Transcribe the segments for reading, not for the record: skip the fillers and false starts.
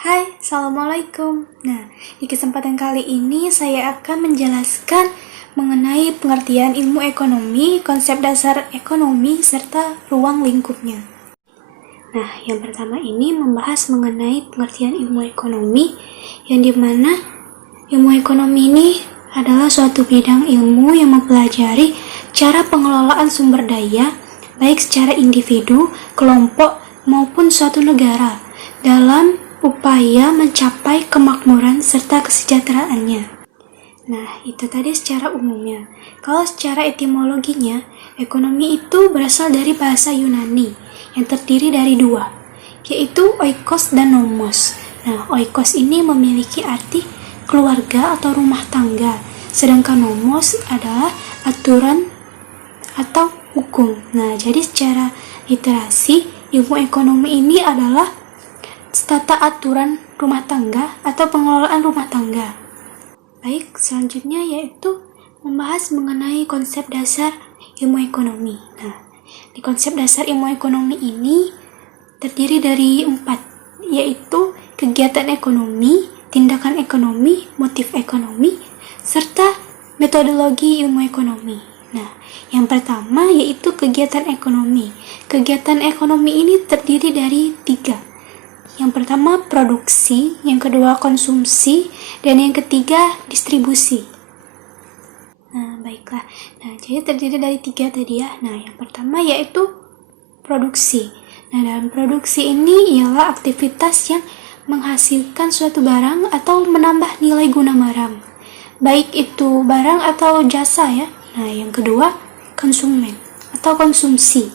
Hai, Assalamualaikum. Nah, di kesempatan kali ini saya akan menjelaskan mengenai pengertian ilmu ekonomi, konsep dasar ekonomi, serta ruang lingkupnya. Nah, yang pertama ini membahas mengenai pengertian ilmu ekonomi, yang dimana ilmu ekonomi ini adalah suatu bidang ilmu yang mempelajari cara pengelolaan sumber daya, baik secara individu, kelompok, maupun suatu negara, dalam upaya mencapai kemakmuran serta kesejahteraannya. Nah, itu tadi secara umumnya. Kalau secara etimologinya, ekonomi itu berasal dari bahasa Yunani yang terdiri dari dua, yaitu oikos dan nomos. Nah, oikos ini memiliki arti keluarga atau rumah tangga, sedangkan nomos adalah aturan atau hukum. Nah, jadi secara literasi, ilmu ekonomi ini adalah tata aturan rumah tangga atau pengelolaan rumah tangga. Baik, selanjutnya yaitu membahas mengenai konsep dasar ilmu ekonomi. Nah, di konsep dasar ilmu ekonomi ini terdiri dari 4, yaitu kegiatan ekonomi, tindakan ekonomi, motif ekonomi, serta metodologi ilmu ekonomi. Nah, yang pertama yaitu kegiatan ekonomi. Kegiatan ekonomi ini terdiri dari 3. Yang pertama produksi, yang kedua konsumsi, dan yang ketiga distribusi. Nah, baiklah. Nah, jadi terdiri dari 3 tadi ya. Nah, yang pertama yaitu produksi. Nah, dalam produksi ini ialah aktivitas yang menghasilkan suatu barang atau menambah nilai guna barang, baik itu barang atau jasa ya. Nah, yang kedua konsumen atau konsumsi.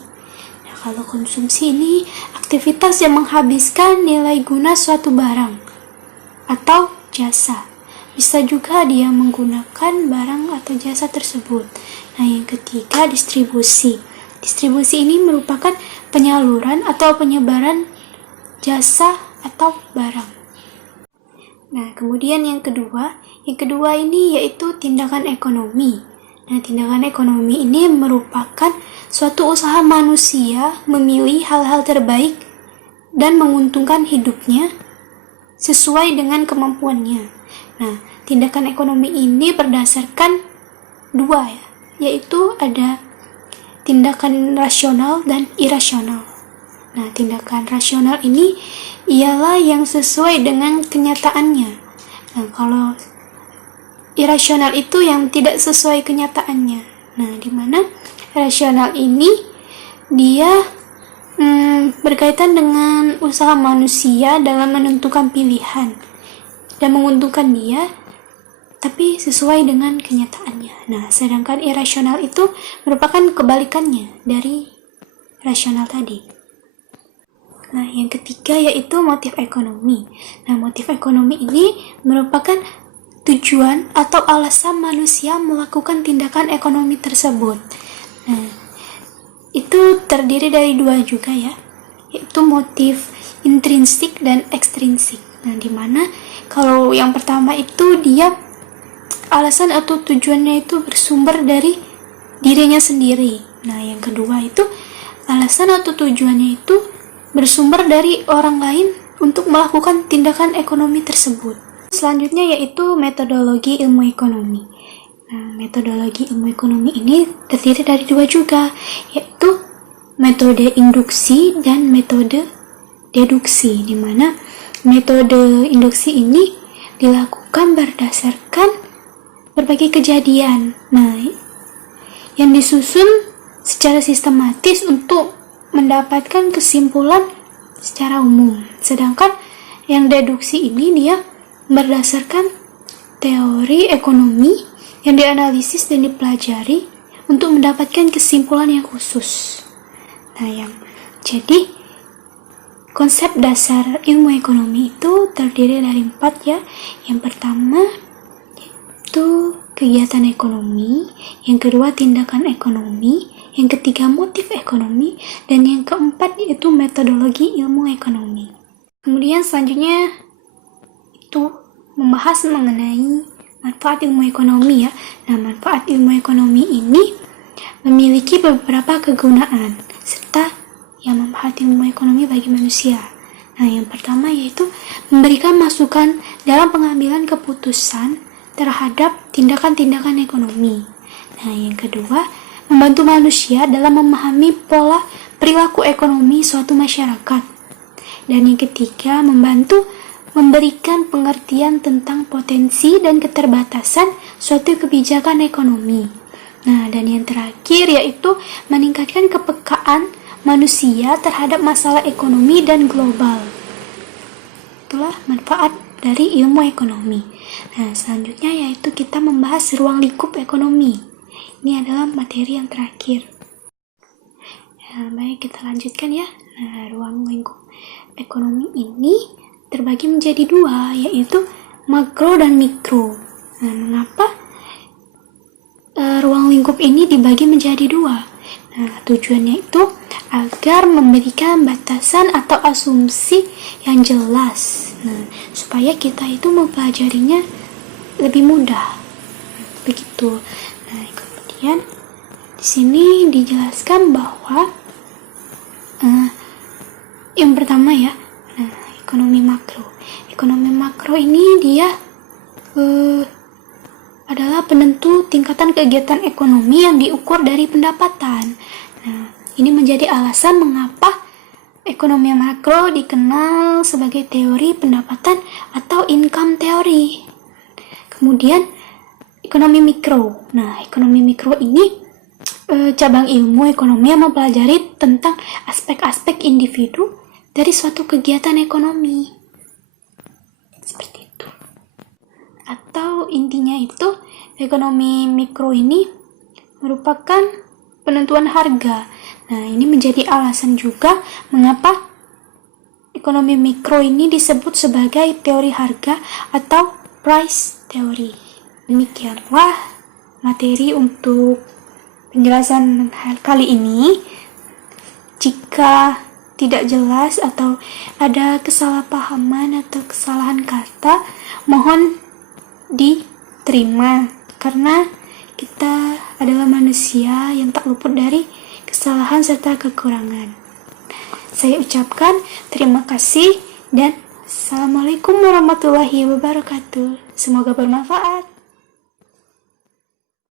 Nah, kalau konsumsi ini aktivitas yang menghabiskan nilai guna suatu barang atau jasa. Bisa juga dia menggunakan barang atau jasa tersebut. Nah, yang ketiga distribusi. Distribusi ini merupakan penyaluran atau penyebaran jasa atau barang. Nah, kemudian yang kedua ini yaitu tindakan ekonomi. Nah, tindakan ekonomi ini merupakan suatu usaha manusia memilih hal-hal terbaik dan menguntungkan hidupnya sesuai dengan kemampuannya. Nah, tindakan ekonomi ini berdasarkan 2 ya, yaitu ada tindakan rasional dan irasional. Nah, tindakan rasional ini ialah yang sesuai dengan kenyataannya. Nah, kalau irasional itu yang tidak sesuai kenyataannya. Nah, di mana rasional ini dia berkaitan dengan usaha manusia dalam menentukan pilihan dan menguntungkan dia, tapi sesuai dengan kenyataannya. Nah, sedangkan irasional itu merupakan kebalikannya dari rasional tadi. Nah, yang ketiga yaitu motif ekonomi. Nah, motif ekonomi ini merupakan tujuan atau alasan manusia melakukan tindakan ekonomi tersebut. Nah, itu terdiri dari 2 juga ya, yaitu motif intrinsik dan ekstrinsik. Nah, dimana kalau yang pertama itu dia alasan atau tujuannya itu bersumber dari dirinya sendiri. Nah, yang kedua itu alasan atau tujuannya itu bersumber dari orang lain untuk melakukan tindakan ekonomi tersebut. Selanjutnya yaitu metodologi ilmu ekonomi. Nah, metodologi ilmu ekonomi ini terdiri dari 2 juga, yaitu metode induksi dan metode deduksi, di mana metode induksi ini dilakukan berdasarkan berbagai kejadian. Nah, yang disusun secara sistematis untuk mendapatkan kesimpulan secara umum. Sedangkan yang deduksi ini dia berdasarkan teori ekonomi yang dianalisis dan dipelajari untuk mendapatkan kesimpulan yang khusus. Nah, jadi konsep dasar ilmu ekonomi itu terdiri dari 4 ya. Yang pertama itu kegiatan ekonomi, yang kedua tindakan ekonomi, yang ketiga motif ekonomi, dan yang keempat yaitu metodologi ilmu ekonomi. Kemudian selanjutnya itu membahas mengenai manfaat ilmu ekonomi ya. Nah, manfaat ilmu ekonomi ini memiliki beberapa kegunaan serta yang manfaat ilmu ekonomi bagi manusia. Nah, yang pertama yaitu memberikan masukan dalam pengambilan keputusan terhadap tindakan-tindakan ekonomi. Nah, yang kedua, membantu manusia dalam memahami pola perilaku ekonomi suatu masyarakat. Dan yang ketiga, membantu memberikan pengertian tentang potensi dan keterbatasan suatu kebijakan ekonomi. Nah, dan yang terakhir yaitu meningkatkan kepekaan manusia terhadap masalah ekonomi dan global. Itulah manfaat dari ilmu ekonomi. Nah, selanjutnya yaitu kita membahas ruang lingkup ekonomi. Ini adalah materi yang terakhir. Nah, baik, kita lanjutkan ya. Nah, ruang lingkup ekonomi ini terbagi menjadi dua, yaitu makro dan mikro. Nah, mengapa ruang lingkup ini dibagi menjadi dua? Nah, tujuannya itu agar memberikan batasan atau asumsi yang jelas. Nah, supaya kita itu mempelajarinya lebih mudah. Begitu. Nah, kemudian di sini dijelaskan bahwa yang pertama ya, ekonomi makro. Ekonomi makro ini dia adalah penentu tingkatan kegiatan ekonomi yang diukur dari pendapatan. Nah, ini menjadi alasan mengapa ekonomi makro dikenal sebagai teori pendapatan atau income theory. Kemudian, ekonomi mikro. Nah, ekonomi mikro ini cabang ilmu ekonomi yang mempelajari tentang aspek-aspek individu dari suatu kegiatan ekonomi. Seperti itu. Atau intinya itu, ekonomi mikro ini merupakan penentuan harga. Nah, ini menjadi alasan juga mengapa ekonomi mikro ini disebut sebagai teori harga atau price theory. Demikianlah materi untuk penjelasan kali ini. Jika tidak jelas atau ada kesalahpahaman atau kesalahan kata, mohon diterima karena kita adalah manusia yang tak luput dari kesalahan serta kekurangan. Saya ucapkan terima kasih dan Assalamualaikum warahmatullahi wabarakatuh. Semoga bermanfaat.